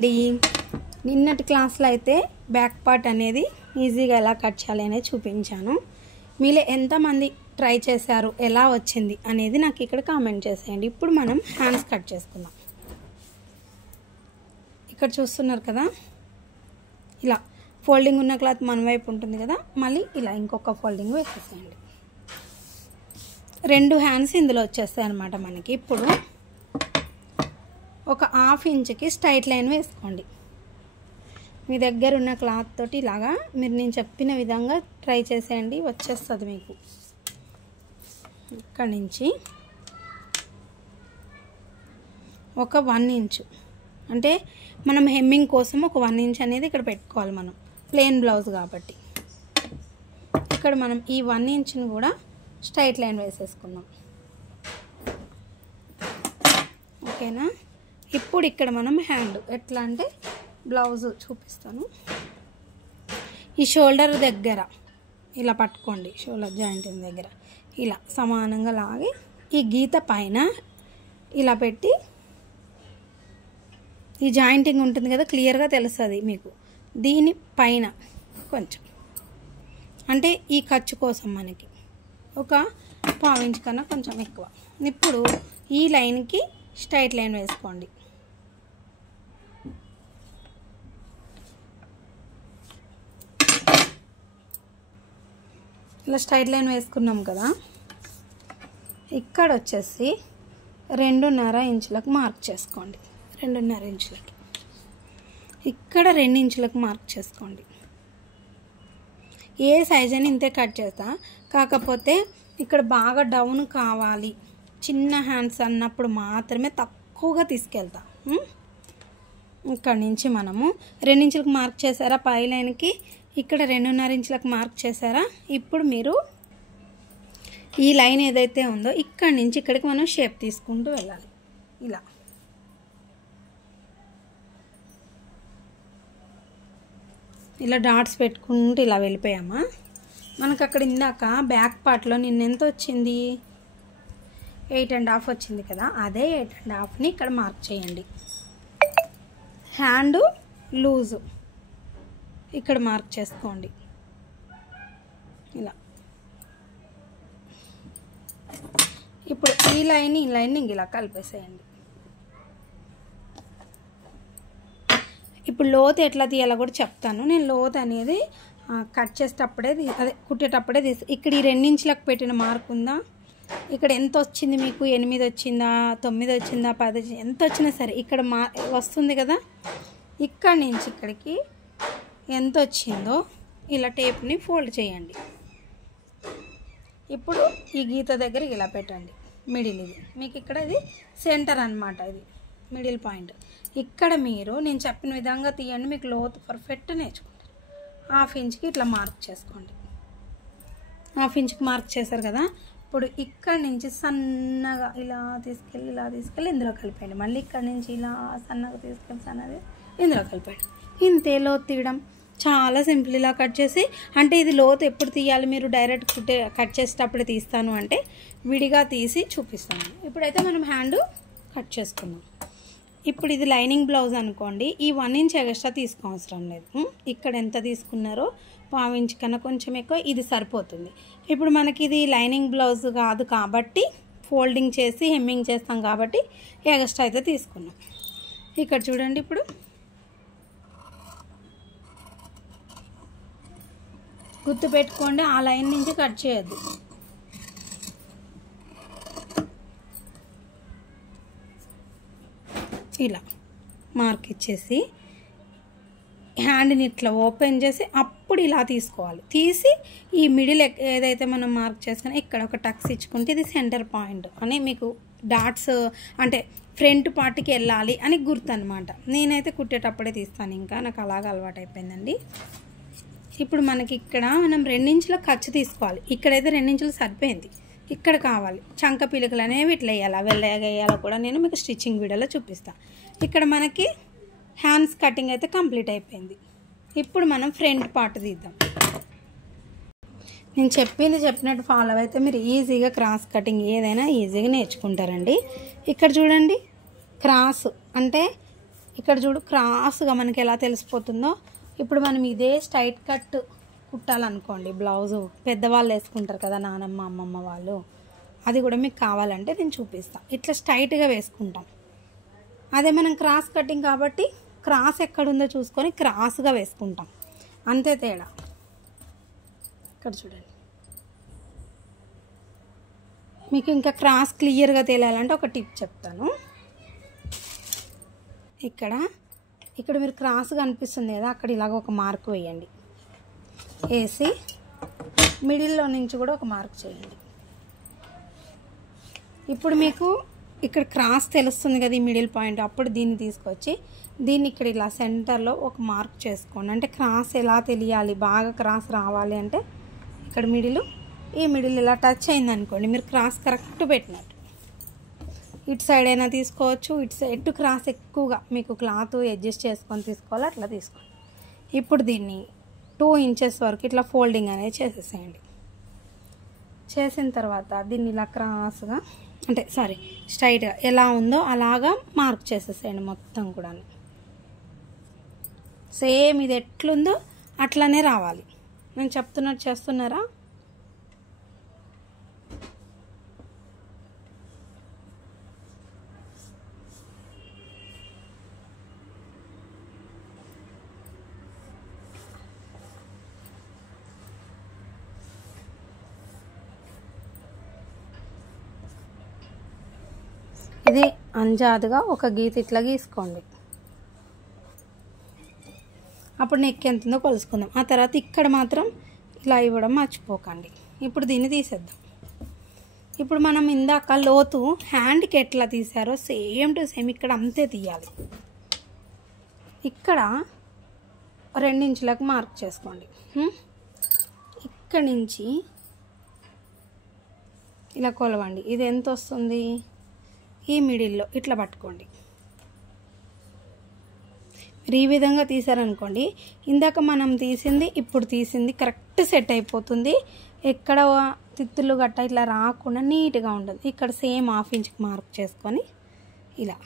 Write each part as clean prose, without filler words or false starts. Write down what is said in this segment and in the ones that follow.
నిన్నటి క్లాస్లో అయితే బ్యాక్ పార్ట్ అనేది ఈజీగా ఎలా కట్ చేయాలి అనేది చూపించాను. మీలో ఎంతమంది ట్రై చేశారు, ఎలా వచ్చింది అనేది నాకు ఇక్కడ కామెంట్ చేసేయండి. ఇప్పుడు మనం హ్యాండ్స్ కట్ చేసుకుందాం. ఇక్కడ చూస్తున్నారు కదా, ఇలా ఫోల్డింగ్ ఉన్న క్లాత్ మన వైపు ఉంటుంది కదా, మళ్ళీ ఇలా ఇంకొక ఫోల్డింగ్ వేసేసేయండి. 2 హ్యాండ్స్ ఇందులో వచ్చేస్తాయి అన్నమాట మనకి. ఇప్పుడు ఒక 1/2 ఇంచుకి స్ట్రైట్ లైన్ వేసుకోండి. మీ దగ్గర ఉన్న క్లాత్ తోటి ఇలాగా మీరు నేను చెప్పిన విధంగా ట్రై చేసేయండి, వచ్చేస్తుంది మీకు. ఇక్కడ నుంచి ఒక 1 ఇంచు, అంటే మనం హెమ్మింగ్ కోసం ఒక 1 ఇంచ్ అనేది ఇక్కడ పెట్టుకోవాలి మనం, ప్లెయిన్ బ్లౌజ్ కాబట్టి. ఇక్కడ మనం ఈ 1 ఇంచుని కూడా స్ట్రైట్ లైన్ వేసేసుకుందాం. ఓకేనా? ఇప్పుడు ఇక్కడ మనం హ్యాండ్ ఎట్లా అంటే బ్లౌజ్ చూపిస్తాను. ఈ షోల్డర్ దగ్గర ఇలా పట్టుకోండి, షోల్డర్ జాయింటింగ్ దగ్గర ఇలా సమానంగా లాగి ఈ గీత పైన ఇలా పెట్టి, ఈ జాయింటింగ్ ఉంటుంది కదా క్లియర్గా తెలుస్తుంది మీకు. దీని పైన కొంచెం అంటే ఈ ఖర్చు కోసం మనకి ఒక 1/4 ఇంచ్ కన్నా కొంచెం ఎక్కువ. ఇప్పుడు ఈ లైన్కి స్ట్రైట్ లైన్ వేసుకోండి. ఇలా స్ట్రైట్ లైన్ వేసుకున్నాం కదా, ఇక్కడ వచ్చేసి 2.5 ఇంచులకు మార్క్ చేసుకోండి. 2.5 ఇంచులకి ఇక్కడ 2 ఇంచులకు మార్క్ చేసుకోండి. ఏ సైజ్ అని ఇంతే కట్ చేస్తా, కాకపోతే ఇక్కడ బాగా డౌన్ కావాలి, చిన్న హ్యాండ్స్ అన్నప్పుడు మాత్రమే తక్కువగా తీసుకెళ్తా. ఇక్కడ నుంచి మనము 2 ఇంచులకు మార్క్ చేసారా పై లైన్కి, ఇక్కడ 2.5 ఇంచులకు మార్క్ చేసారా. ఇప్పుడు మీరు ఈ లైన్ ఏదైతే ఉందో ఇక్కడి నుంచి ఇక్కడికి మనం షేప్ తీసుకుంటూ వెళ్ళాలి. ఇలా ఇలా డాట్స్ పెట్టుకుంటూ ఇలా వెళ్ళిపోయామా. మనకు అక్కడ ఇందాక బ్యాక్ పార్ట్లో నిన్న ఎంత వచ్చింది, 8.5 వచ్చింది కదా, అదే 8.5ని ఇక్కడ మార్క్ చేయండి. హ్యాండ్ లూజు ఇక్కడ మార్క్ చేసుకోండి. ఇలా ఇప్పుడు ఈ లైన్ ఇలా కలిపేసేయండి. ఇప్పుడు లోతు ఎట్లా తీయాలో కూడా చెప్తాను నేను. లోతు అనేది కట్ చేసేటప్పుడే అదే కుట్టేటప్పుడే ఇక్కడ ఈ 2 ఇంచులకు పెట్టిన మార్క్ ఉందా, ఇక్కడ ఎంత వచ్చింది మీకు, 8 వచ్చిందా, 9 వచ్చిందా, 10 వచ్చిందా, ఎంత వచ్చినా సరే ఇక్కడ వస్తుంది కదా, ఇక్కడి నుంచి ఇక్కడికి ఎంత వచ్చిందో ఇలా టేప్ని ఫోల్డ్ చేయండి. ఇప్పుడు ఈ గీత దగ్గర ఇలా పెట్టండి, మిడిల్ ఇది మీకు ఇక్కడ ఇది సెంటర్ అన్నమాట, ఇది మిడిల్ పాయింట్. ఇక్కడ మీరు నేను చెప్పిన విధంగా తీయండి, మీకు లోతు పర్ఫెక్ట్ నేర్చుకుంటారు. 1/2 ఇంచుకి ఇట్లా మార్క్ చేసుకోండి. 1/2 ఇంచుకి మార్క్ చేశారు కదా, ఇప్పుడు ఇక్కడ నుంచి సన్నగా ఇలా తీసుకెళ్ళి ఇందులో కలిపేయండి. మళ్ళీ ఇక్కడ నుంచి ఇలా సన్నగా తీసుకెళ్ళి ఇందులో కలిపేయండి. ఇంతే లోతు తీయడం, చాలా సింపుల్. ఇలా కట్ చేసి, అంటే ఇది లోతు ఎప్పుడు తీయాలి, మీరు డైరెక్ట్ కట్ చేసేటప్పుడు తీస్తాను అంటే విడిగా తీసి చూపిస్తాను. ఇప్పుడైతే మనం హ్యాండ్ కట్ చేసుకుందాం. ఇప్పుడు ఇది లైనింగ్ బ్లౌజ్ అనుకోండి, ఈ 1 ఇంచ్ ఎక్స్ట్రా తీసుకోవసరం లేదు. ఇక్కడ ఎంత తీసుకున్నారో 1/2 ఇంచ్ కన్నా కొంచెం ఎక్కువ ఇది సరిపోతుంది. ఇప్పుడు మనకి ఇది లైనింగ్ బ్లౌజ్ కాదు కాబట్టి ఫోల్డింగ్ చేసి హెమ్మింగ్ చేస్తాం కాబట్టి ఎక్స్ట్రా అయితే తీసుకున్నాం. ఇక్కడ చూడండి, ఇప్పుడు గుర్తు పెట్టుకోండి, ఆ లైన్ నుంచి కట్ చేయొద్దు. ఇలా మార్క్ ఇచ్చేసి హ్యాండ్ని ఇట్లా ఓపెన్ చేసి అప్పుడు ఇలా తీసుకోవాలి. తీసి ఈ మిడిల్ ఏదైతే మనం మార్క్ చేసుకుని ఇక్కడ ఒక టక్స్ ఇచ్చుకుంటే ఇది సెంటర్ పాయింట్ అని మీకు డాట్స్ అంటే ఫ్రంట్ పార్ట్కి వెళ్ళాలి అని గుర్తు అనమాట. నేనైతే కుట్టేటప్పుడే తీస్తాను, ఇంకా నాకు అలాగ అలవాటు అయిపోయిందండి. ఇప్పుడు మనకి ఇక్కడ మనం 2 ఇంచుల ఖర్చు తీసుకోవాలి. ఇక్కడైతే 2 ఇంచులు సరిపోయింది, ఇక్కడ కావాలి చంక పిలుకలు అనేవి ఇట్లా వేయాలి, వెళ్ళగేయాలో కూడా నేను మీకు స్టిచ్చింగ్ వీడియోలో చూపిస్తాను. ఇక్కడ మనకి హ్యాండ్స్ కటింగ్ అయితే కంప్లీట్ అయిపోయింది. ఇప్పుడు మనం ఫ్రంట్ పార్ట్ తీద్దాం. నేను చెప్పినట్టు ఫాలో అయితే మీరు ఈజీగా క్రాస్ కటింగ్ ఏదైనా ఈజీగా నేర్చుకుంటారండి. ఇక్కడ చూడండి, క్రాస్ అంటే ఇక్కడ చూడు క్రాస్గా మనకి ఎలా తెలిసిపోతుందో. ఇప్పుడు మనం ఇదే స్ట్రైట్ కట్ కుట్టాలనుకోండి, బ్లౌజు పెద్దవాళ్ళు వేసుకుంటారు కదా, నానమ్మ అమ్మమ్మ వాళ్ళు, అది కూడా మీకు కావాలంటే నేను చూపిస్తాను. ఇట్లా స్ట్రైట్గా వేసుకుంటాం. అదే మనం క్రాస్ కటింగ్ కాబట్టి క్రాస్ ఎక్కడుందో చూసుకొని క్రాస్గా వేసుకుంటాం, అంతే తేడా. ఇక్కడ చూడండి, మీకు ఇంకా క్రాస్ క్లియర్గా తెలియాలంటే ఒక టిప్ చెప్తాను. ఇక్కడ మీరు క్రాస్గా అనిపిస్తుంది కదా, అక్కడ ఇలాగ ఒక మార్క్ వేయండి. వేసి మిడిల్లో నుంచి కూడా ఒక మార్క్ చేయండి. ఇప్పుడు మీకు ఇక్కడ క్రాస్ తెలుస్తుంది కదా, ఈ మిడిల్ పాయింట్. అప్పుడు దీన్ని తీసుకొచ్చి దీన్ని ఇక్కడ ఇలా సెంటర్లో ఒక మార్క్ చేసుకోండి. అంటే క్రాస్ ఎలా తెలియాలి, బాగా క్రాస్ రావాలి అంటే ఇక్కడ ఈ మిడిల్ ఇలా టచ్ అయింది అనుకోండి, మీరు క్రాస్ కరెక్ట్ పెట్టినట్టు. ఇటు సైడ్ అయినా తీసుకోవచ్చు, ఇటు సైడ్ ఎటు క్రాస్ ఎక్కువగా మీకు క్లాత్ అడ్జస్ట్ చేసుకొని తీసుకోవాలి, అట్లా తీసుకోండి. ఇప్పుడు దీన్ని 2 ఇంచెస్ వరకు ఇట్లా ఫోల్డింగ్ అనేది చేసేసేయండి. చేసిన తర్వాత దీన్ని ఇలా క్రాస్గా, అంటే స్ట్రైట్గా ఎలా ఉందో అలాగా మార్క్ చేసేసేయండి మొత్తం కూడా. సేమ్ ఇది ఎట్లుందో అట్లానే రావాలి. నేను చెప్తున్నట్టు చేస్తున్నారా? ఇది అంజాదుగా ఒక గీత ఇట్లా గీసుకోండి. అప్పుడు నెక్ ఎంత ఉందో కొలుసుకుందాం. ఆ తర్వాత ఇక్కడ మాత్రం ఇలా ఇవ్వడం మర్చిపోకండి. ఇప్పుడు దీన్ని తీసేద్దాం. ఇప్పుడు మనం ఇందాక లోతు హ్యాండ్కి ఎట్లా తీసారో సేమ్ టు సేమ్ ఇక్కడ అంతే తీయాలి. ఇక్కడ 2 ఇంచులకు మార్క్ చేసుకోండి. ఇక్కడి నుంచి ఇలా కొలవండి. ఇది ఎంత వస్తుంది, ఈ మిడిల్లో ఇట్లా పట్టుకోండి. మీరు ఈ విధంగా తీసారనుకోండి, ఇందాక మనం తీసింది ఇప్పుడు తీసింది కరెక్ట్ సెట్ అయిపోతుంది. ఎక్కడ తిత్తులు గట్ట ఇట్లా రాకుండా నీట్గా ఉంటుంది. ఇక్కడ సేమ్ 1/2 ఇంచ్కి మార్క్ చేసుకొని ఇలా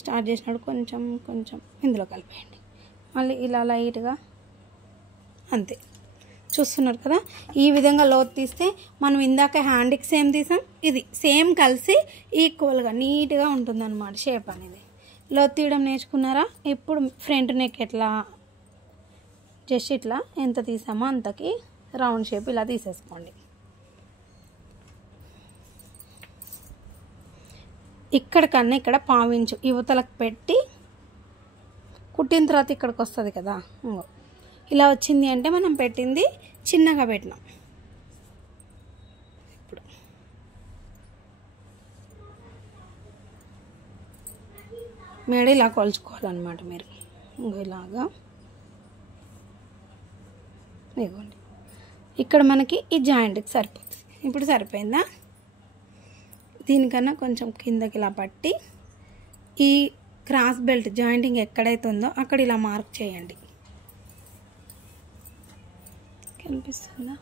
స్టార్ట్ చేసినప్పుడు కొంచెం కొంచెం ఇందులో కలిపేయండి. మళ్ళీ ఇలా లైట్గా అంతే. చూస్తున్నారు కదా, ఈ విధంగా లోతు తీస్తే మనం ఇందాక హ్యాండ్కి సేమ్ తీసాం, ఇది సేమ్ కలిసి ఈక్వల్గా నీట్గా ఉంటుందన్నమాట షేప్ అనేది. లోతు తీయడం నేర్చుకున్నారా? ఇప్పుడు ఫ్రంట్ నెక్ ఎట్లా జస్ట్ ఇట్లా ఎంత తీసామో అంతకి రౌండ్ షేప్ ఇలా తీసేసుకోండి. ఇక్కడ కన్నా ఇక్కడ 1/2 ఇంచు యువతలకు పెట్టి కుట్టిన తర్వాత ఇక్కడికి వస్తుంది కదా, ఇలా వచ్చింది అంటే మనం పెట్టింది చిన్నగా పెట్టినాం. ఇప్పుడు మేడ ఇలా కొలుచుకోవాలన్నమాట మీరు. ఇలాగా ఇవ్వండి. ఇక్కడ మనకి ఈ జాయింట్కి సరిపోతుంది. ఇప్పుడు సరిపోయిందా? దీనికన్నా కొంచెం కిందకి ఇలా పట్టి ఈ క్రాస్ బెల్ట్ జాయింటింగ్ ఎక్కడైతే ఉందో అక్కడ ఇలా మార్క్ చేయండి. కనిపిస్తుందా?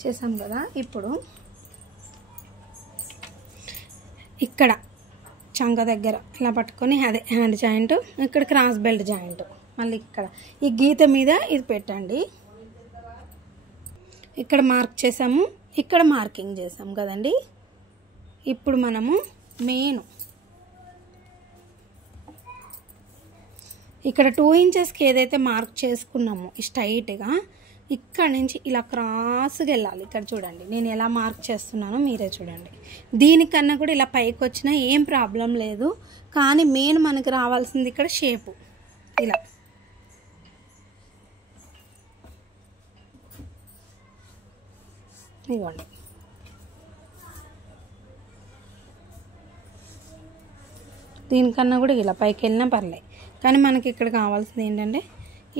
చేసాం కదా. ఇప్పుడు ఇక్కడ చంక దగ్గర ఇలా పట్టుకొని అదే హ్యాండ్ జాయింట్, ఇక్కడ క్రాస్ బెల్ట్ జాయింట్, మళ్ళీ ఇక్కడ ఈ గీత మీద ఇది పెట్టండి. ఇక్కడ మార్క్ చేసాము, ఇక్కడ మార్కింగ్ చేసాం కదండి. ఇప్పుడు మనము మెయిన్ ఇక్కడ 2 ఇంచెస్కి ఏదైతే మార్క్ చేసుకున్నామో స్ట్రైట్గా ఇక్కడ నుంచి ఇలా క్రాస్గా వెళ్ళాలి. ఇక్కడ చూడండి నేను ఎలా మార్క్ చేస్తున్నానో మీరే చూడండి. దీనికన్నా కూడా ఇలా పైకి వచ్చినా ఏం ప్రాబ్లం లేదు, కానీ మెయిన్ మనకు రావాల్సింది ఇక్కడ షేపు. ఇలా ఇవ్వండి. దీనికన్నా కూడా ఇలా పైకి వెళ్ళినా పర్లేదు, కానీ మనకి ఇక్కడ కావాల్సింది ఏంటంటే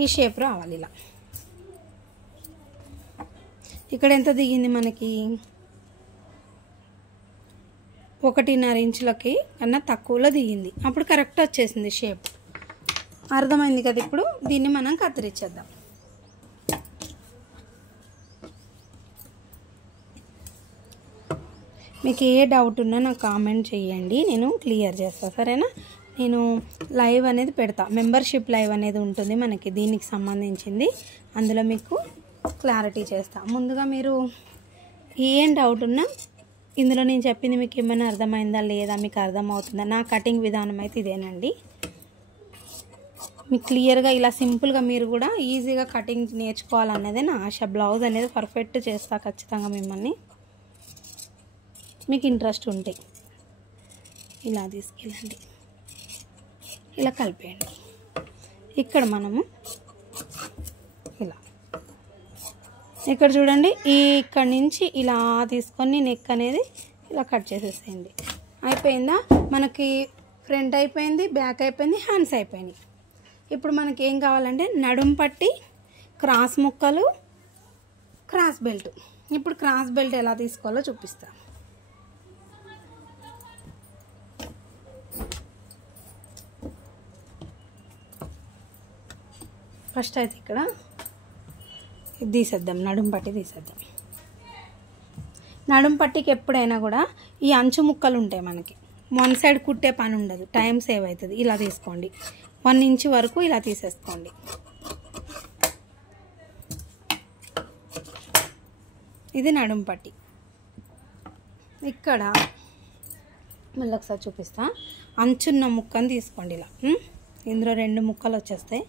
ఈ షేప్ రావాలి. ఇలా ఇక్కడ ఎంత దిగింది మనకి, 1.5 ఇంచులకి కన్నా తక్కువలో దిగింది. అప్పుడు కరెక్ట్ వచ్చేసింది షేప్. అర్థమైంది కదా. ఇప్పుడు దీన్ని మనం కత్తిరించేద్దాం. మీకు ఏ డౌట్ ఉన్నా నాకు కామెంట్ చేయండి, నేను క్లియర్ చేస్తాను సరేనా. నేను లైవ్ అనేది పెడతా, మెంబర్షిప్ లైవ్ అనేది ఉంటుంది మనకి దీనికి సంబంధించింది, అందులో మీకు క్లారిటీ చేస్తా. ముందుగా మీరు ఏం డౌట్ ఉన్నా ఇందులో నేను చెప్పింది మీకు ఏమైనా అర్థమైందా లేదా, మీకు అర్థమవుతుందా, నా కటింగ్ విధానం అయితే ఇదేనండి. మీకు క్లియర్గా ఇలా సింపుల్గా మీరు కూడా ఈజీగా కటింగ్ నేర్చుకోవాలనేదే నా ఆశ. బ్లౌజ్ అనేది పర్ఫెక్ట్ చేస్తా ఖచ్చితంగా మిమ్మల్ని, మీకు ఇంట్రెస్ట్ ఉంటే. ఇలా తీసుకెళ్ళండి, ఇలా కలిపేయండి. ఇక్కడ మనము ఇలా ఇక్కడ చూడండి, ఇక్కడ నుంచి ఇలా తీసుకొని నెక్ అనేది ఇలా కట్ చేసేసేయండి. అయిపోయిందా, మనకి ఫ్రంట్ అయిపోయింది, బ్యాక్ అయిపోయింది, హ్యాండ్స్ అయిపోయినాయి. ఇప్పుడు మనకి ఏం కావాలంటే నడుం పట్టి, క్రాస్ ముక్కలు, క్రాస్ బెల్ట్. ఇప్పుడు క్రాస్ బెల్ట్ ఎలా తీసుకోవాలో చూపిస్తాను. ఫస్ట్ అయితే ఇక్కడ ఇది తీసేద్దాం, నడుం పట్టి తీసేద్దాం. నడుం పట్టికి ఎప్పుడైనా కూడా ఈ అంచు ముక్కలు ఉంటాయి మనకి, వన్ సైడ్ కుట్టే పని ఉండదు, టైం సేవ్ అవుతుంది. ఇలా తీసుకోండి, 1 ఇంచ్ వరకు ఇలా తీసేసుకోండి. ఇది నడుం పట్టి. ఇక్కడ మళ్ళీ ఒకసారి చూపిస్తా, అంచున్న ముక్కను తీసుకోండి ఇలా. ఇందులో 2 ముక్కలు వచ్చేస్తాయి.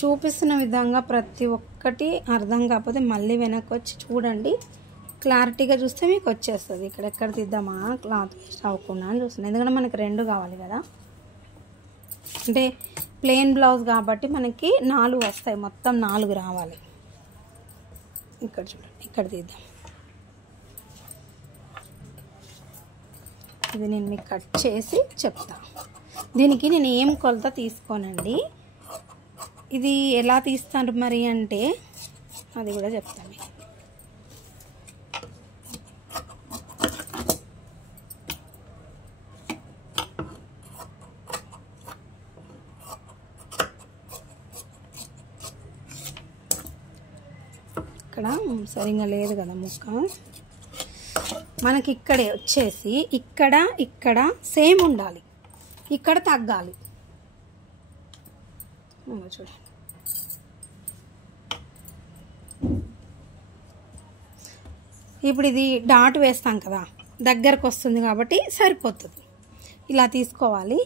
చూపిస్తున్న విధంగా ప్రతి ఒక్కటి అర్థం కాకపోతే మళ్ళీ వెనక్కి వచ్చి చూడండి, క్లారిటీగా చూస్తే మీకు వచ్చేస్తుంది. ఇక్కడెక్కడ తీద్దామా క్లాత్ వేస్ట్ అవ్వకుండా అని చూస్తున్నాను, ఎందుకంటే మనకి 2 కావాలి కదా. అంటే ప్లెయిన్ బ్లౌజ్ కాబట్టి మనకి 4 వస్తాయి, మొత్తం 4 రావాలి. ఇక్కడ చూడండి, ఇక్కడ తీద్దాం. ఇది నేను మీకు కట్ చేసి చెప్తా. దీనికి నేను ఏం కొలత తీసుకోనండి, ఇది ఎలా తీస్తారు మరి అంటే అది కూడా చెప్తాను. ఇక్కడ సరిగా లేదు కదా ముక్క, మనకి ఇక్కడే వచ్చేసి ఇక్కడ సేమ్ ఉండాలి, ఇక్కడ తగ్గాలి. చూడండి, ఇప్పుడు ఇది డాట్ వేస్తాం కదా, దగ్గరకు వస్తుంది కాబట్టి సరిపోతుంది. ఇలా తీసుకోవాలి.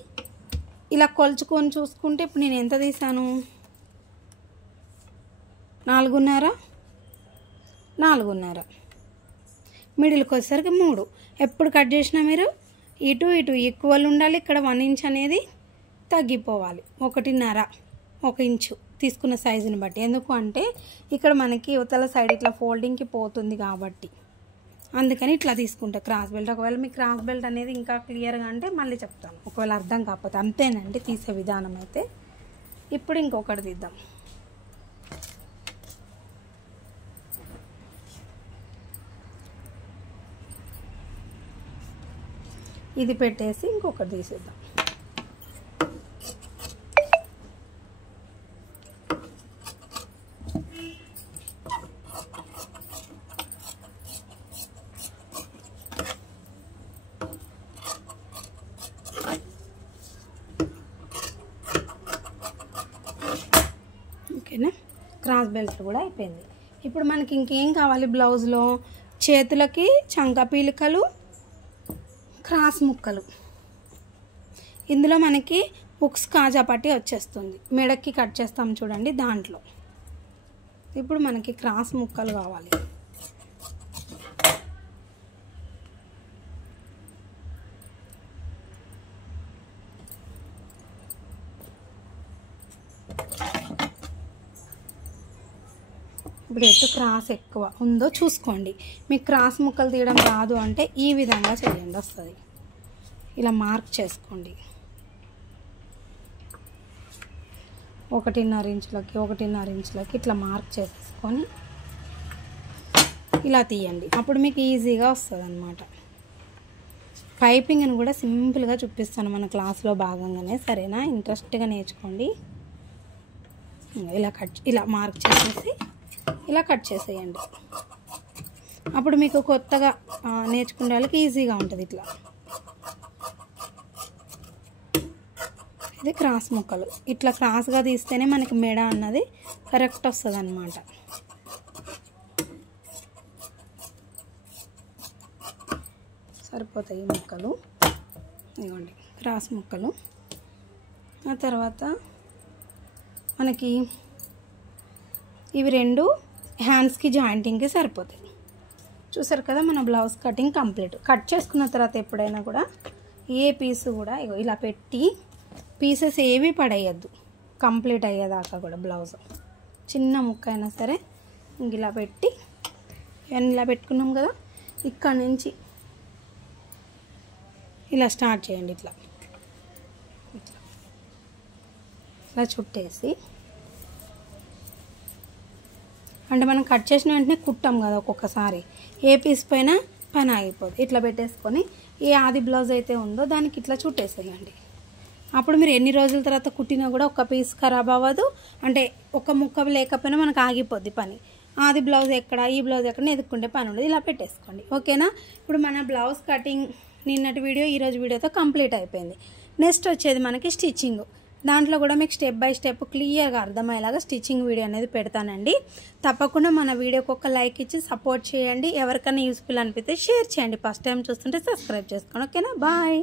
ఇలా కొలుచుకొని చూసుకుంటే ఇప్పుడు నేను ఎంత తీసాను, 4.5 మిడిల్కి వచ్చేసరికి 3. ఎప్పుడు కట్ చేసినా మీరు ఇటు ఈక్వల్ ఉండాలి. ఇక్కడ 1 ఇంచ్ అనేది తగ్గిపోవాలి, 1.5 ఇంచు తీసుకున్న సైజుని బట్టి. ఎందుకు అంటే ఇక్కడ మనకి యువతల సైడ్ ఇట్లా ఫోల్డింగ్కి పోతుంది కాబట్టి అందుకని ఇట్లా తీసుకుంటా క్రాస్ బెల్ట్. ఒకవేళ మీ క్రాస్ బెల్ట్ అనేది ఇంకా క్లియర్గా అంటే మళ్ళీ చెప్తాను, ఒకవేళ అర్థం కాకపోతే. అంతేనండి తీసే విధానం అయితే. ఇప్పుడు ఇంకొకటి తీద్దాం. ఇది పెట్టేసి ఇంకొకటి తీసేద్దాం. ఓకేనా, క్రాస్ బెల్ట్ కూడా అయిపోయింది. ఇప్పుడు మనకి ఇంకేం కావాలి బ్లౌజ్లో, చేతులకి చంక పీలికలు, క్రాస్ ముక్కలు. ఇందులో మనకి హుక్స్ కాజా పట్టి వచ్చేస్తుంది, మెడకి కట్ చేస్తాం చూడండి దాంట్లో. ఇప్పుడు మనకి క్రాస్ ముక్కలు కావాలి. ఇప్పుడు ఎటు క్రాస్ ఎక్కువ ఉందో చూసుకోండి. మీకు క్రాస్ ముక్కలు తీయడం రాదు అంటే ఈ విధంగా చేయండి, వస్తుంది. ఇలా మార్క్ చేసుకోండి. 1.5 ఇంచులకి ఇట్లా మార్క్ చేసేసుకొని ఇలా తీయండి. అప్పుడు మీకు ఈజీగా వస్తుంది అన్నమాట. పైపింగ్ని కూడా సింపుల్గా చూపిస్తాను మన క్లాస్లో భాగంగానే, సరేనా. ఇంట్రెస్ట్గా నేర్చుకోండి. ఇలా మార్క్ చేసేసి ఇలా కట్ చేసేయండి. అప్పుడు మీకు కొత్తగా నేర్చుకునే వాళ్ళకి ఈజీగా ఉంటుంది. ఇట్లా ఇది క్రాస్ ముక్కలు. ఇట్లా క్రాస్గా తీస్తేనే మనకి మెడ అన్నది కరెక్ట్ వస్తుంది అన్నమాట. సరిపోతాయి ఈ ముక్కలు. ఇవ్వండి క్రాస్ ముక్కలు. ఆ తర్వాత మనకి ఇవి రెండు హ్యాండ్స్కి జాయింటింగ్కి సరిపోతాయి. చూసారు కదా, మన బ్లౌజ్ కటింగ్ కంప్లీట్. కట్ చేసుకున్న తర్వాత ఎప్పుడైనా కూడా ఏ పీసు కూడా ఇలా పెట్టి పీసెస్ ఏవి పడేయద్దు కంప్లీట్ అయ్యేదాకా కూడా. బ్లౌజ్ చిన్న ముక్క అయినా సరే ఇలా పెట్టి ఇవన్నీ ఇలా పెట్టుకున్నాం కదా, ఇక్కడ నుంచి ఇలా స్టార్ట్ చేయండి. ఇట్లా ఇలా చుట్టేసి, అంటే మనం కట్ చేసిన వెంటనే కుట్టాం కదా ఒక్కొక్కసారి, ఏ పీస్ పైన పని ఆగిపోదు. ఇట్లా పెట్టేసుకొని ఏ ఆది బ్లౌజ్ అయితే ఉందో దానికి ఇట్లా చుట్టేసేయండి. అప్పుడు మీరు ఎన్ని రోజుల తర్వాత కుట్టినా కూడా ఒక పీస్ ఖరాబ్ అవ్వదు. అంటే ఒక ముక్క లేకపోయినా మనకు ఆగిపోద్ది పని. ఆది బ్లౌజ్ ఎక్కడ, ఈ బ్లౌజ్ ఎక్కడ ఎదుక్కుంటే పని ఉండదు. ఇలా పెట్టేసుకోండి. ఓకేనా? ఇప్పుడు మన బ్లౌజ్ కటింగ్ నిన్నటి వీడియో ఈరోజు వీడియోతో కంప్లీట్ అయిపోయింది. నెక్స్ట్ వచ్చేది మనకి స్టిచ్చింగ్. దాంట్లో కూడా మీకు స్టెప్ బై స్టెప్ క్లియర్గా అర్థమయ్యేలాగా స్టిచ్చింగ్ వీడియో అనేది పెడతానండి. తప్పకుండా మన వీడియోకి ఒక లైక్ ఇచ్చి సపోర్ట్ చేయండి. ఎవరికైనా యూస్ఫుల్ అనిపిస్తే షేర్ చేయండి. ఫస్ట్ టైం చూస్తుంటే సబ్స్క్రైబ్ చేసుకోండి. ఓకేనా? బాయ్.